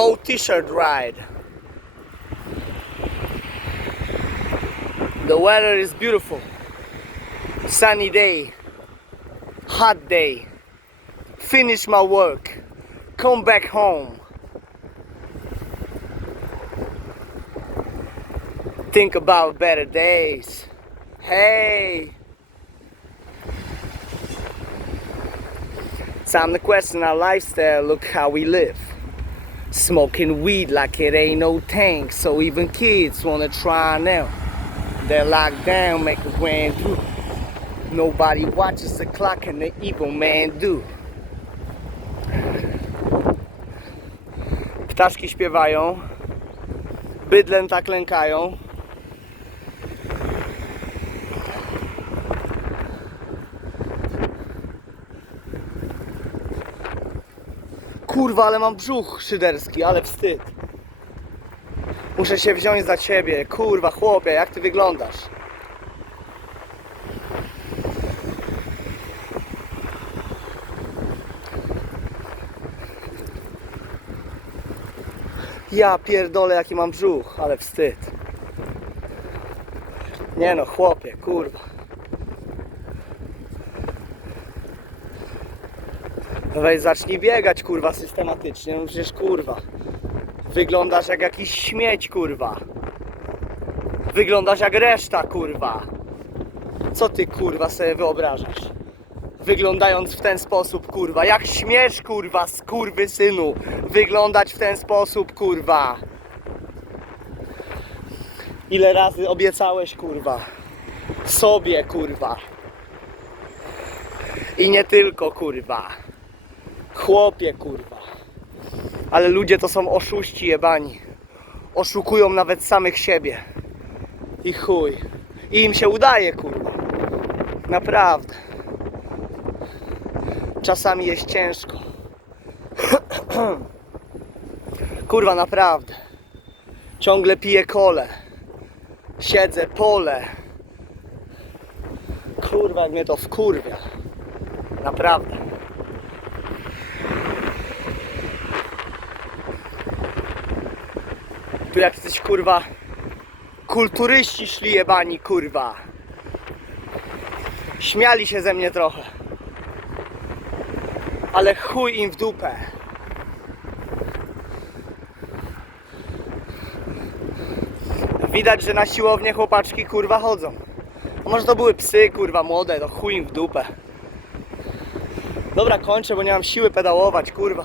No t-shirt ride. The weather is beautiful. Sunny day. Hot day. Finish my work. Come back home. Think about better days. Hey. Time to question our lifestyle. Look how we live. Smoking weed like it ain't no tank. So even kids wanna try now. They're locked down, make a grand through. Nobody watches the clock and the evil man do. Ptaszki śpiewają. Bydlęta tak Kurwa, ale mam brzuch szyderski, ale wstyd. Muszę się wziąć za ciebie. Kurwa, chłopie, jak ty wyglądasz? Ja pierdolę, jaki mam brzuch, ale wstyd. Nie no, chłopie, kurwa. Weź zacznij biegać, kurwa, systematycznie. No przecież, kurwa. Wyglądasz jak jakiś śmieć, kurwa. Wyglądasz jak reszta, kurwa. Co ty, kurwa, sobie wyobrażasz? Wyglądając w ten sposób, kurwa. Jak śmiesz, kurwa, skurwy synu. Wyglądać w ten sposób, kurwa. Ile razy obiecałeś, kurwa. Sobie, kurwa. I nie tylko, kurwa. Chłopie, kurwa. Ale ludzie to są oszuści jebani. Oszukują nawet samych siebie. I chuj. I im się udaje, kurwa. Naprawdę. Czasami jest ciężko. Kurwa, naprawdę. Ciągle piję kole. Siedzę, pole. Kurwa, jak mnie to wkurwia. Naprawdę. Tu jak jesteś kurwa kulturyści szli jebani kurwa. Śmiali się ze mnie trochę. Ale chuj im w dupę. Widać, że na siłownię chłopaczki kurwa chodzą. Może to były psy kurwa młode, to chuj im w dupę. Dobra, kończę, bo nie mam siły pedałować, kurwa.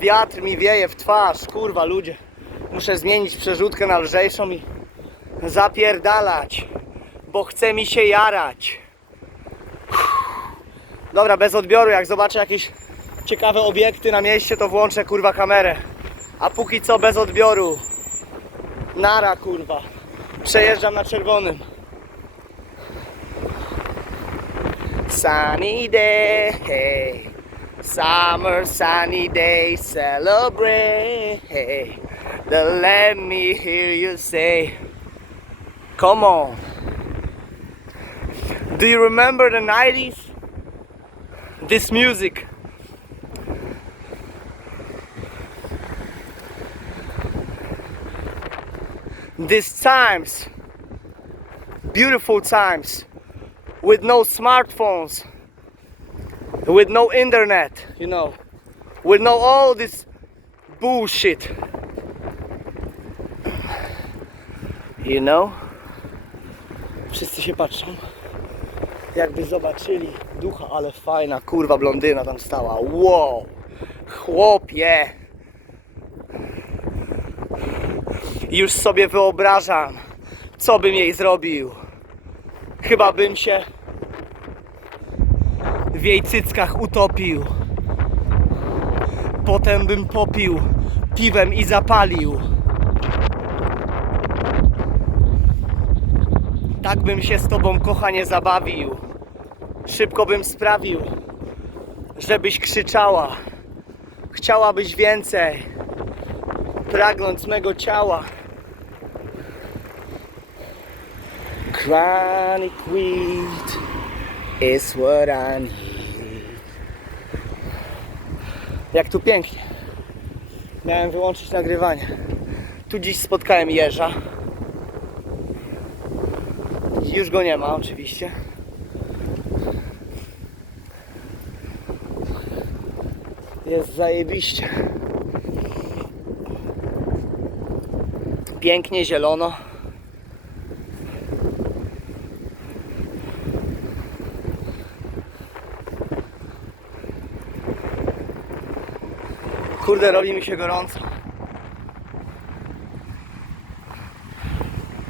Wiatr mi wieje w twarz, kurwa ludzie. Muszę zmienić przerzutkę na lżejszą i zapierdalać, bo chce mi się jarać. Dobra, bez odbioru, jak zobaczę jakieś ciekawe obiekty na mieście, to włączę kurwa kamerę. A póki co bez odbioru. Nara kurwa. Przejeżdżam na czerwonym. Sunny day, hey. Summer sunny day, celebrate. Hey. Let me hear you say, Come on. Do you remember the 90s? This music. These times, beautiful times, with no smartphones, with no internet, you know, with no all this bullshit. You know? Wszyscy się patrzą. Jakby zobaczyli ducha, ale fajna kurwa blondyna tam stała. Wow! Chłopie! Już sobie wyobrażam, co bym jej zrobił. Chyba bym się w jej cyckach utopił. Potem bym popił piwem i zapalił. Tak bym się z tobą, kochanie, zabawił. Szybko bym sprawił, żebyś krzyczała. Chciałabyś więcej, pragnąc mego ciała. Chronic weed is what I need. Jak tu pięknie. Miałem wyłączyć nagrywanie. Tu dziś spotkałem jeża. Już go nie ma oczywiście. Jest zajebiście. Pięknie zielono. Kurde, robi mi się gorąco.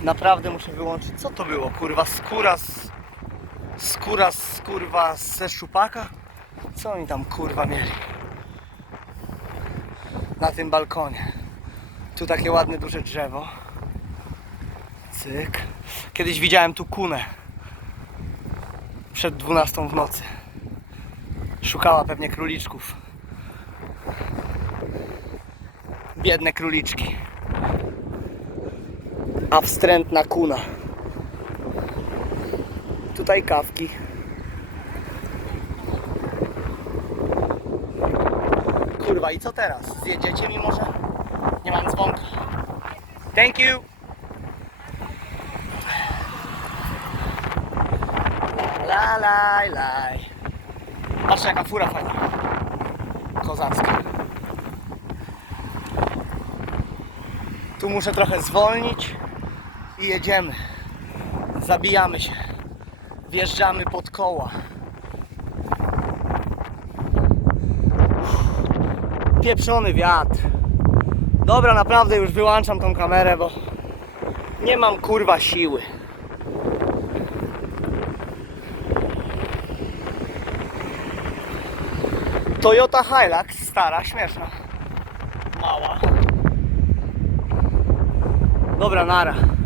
Naprawdę muszę wyłączyć. Co to było, kurwa? Skóra z... Skóra z, kurwa, ze? Co oni tam, kurwa, mieli? Na tym balkonie. Tu takie ładne, duże drzewo. Cyk. Kiedyś widziałem tu kunę. Przed 12 w nocy. Szukała pewnie króliczków. Biedne króliczki. A wstrętna kuna. Tutaj kawki. Kurwa, i co teraz? Zjedziecie mi może? Nie mam dzwonka. Thank you. La la la. Patrz jaka fura fajna. Kozacka. Tu muszę trochę zwolnić i jedziemy. Zabijamy się. Wjeżdżamy pod koła. Pieprzony wiatr. Dobra, naprawdę już wyłączam tą kamerę, bo nie mam kurwa siły. Toyota Hilux, stara, śmieszna. Mała. Dobra, nara.